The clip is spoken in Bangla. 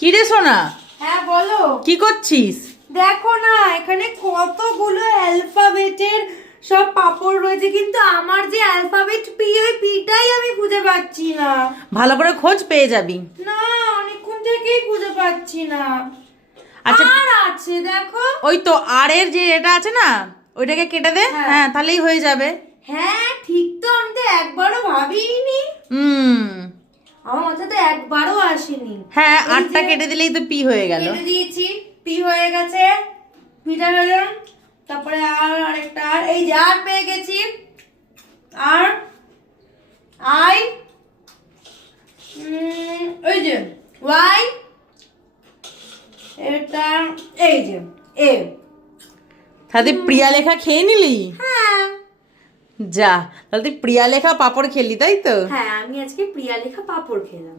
কি রে সোনা? হ্যাঁ বলো। কি করছিস? দেখো না এখানে কতগুলো অ্যালফাবেটের সব পাপড় রয়েছে, কিন্তু আমার যে অ্যালফাবেট পি, ওই পিটাই আমি খুঁজে পাচ্ছি না। ভালো করে খোঁজ, পেয়ে যাবি। না, অনেকক্ষণ থেকেই খুঁজে পাচ্ছি না। আচ্ছা, আর আছে দেখো। ওই তো আর এর যে এটা আছে না, ওইটাকে কেটে দে। হ্যাঁ। হ্যাঁ, তাহলেই হয়ে যাবে। হ্যাঁ ঠিক তো, আমি তো একবারও ভাবিনি। হুম। আমার মাথাতে একবারও আসেনি। হ্যাঁ, এই আটটা যে কেটে দিলেই তো পি হয়ে গেল। কেটে দিয়েছি, পি হয়ে গেছে, পিটা গেল। তারপরে আর আরেকটা, আর এই যে আর পেয়ে গেছি। আর আই, ওই যে ওয়াই, এটা এই যে এ। তাহলে প্রিয়া লেখা খেয়ে নিলি? হ্যাঁ যা, তাহলে তুই প্রিয়া লেখা পাপড় খেলি, তাই তো? হ্যাঁ, আমি আজকে প্রিয়া লেখা পাপড় খেলাম।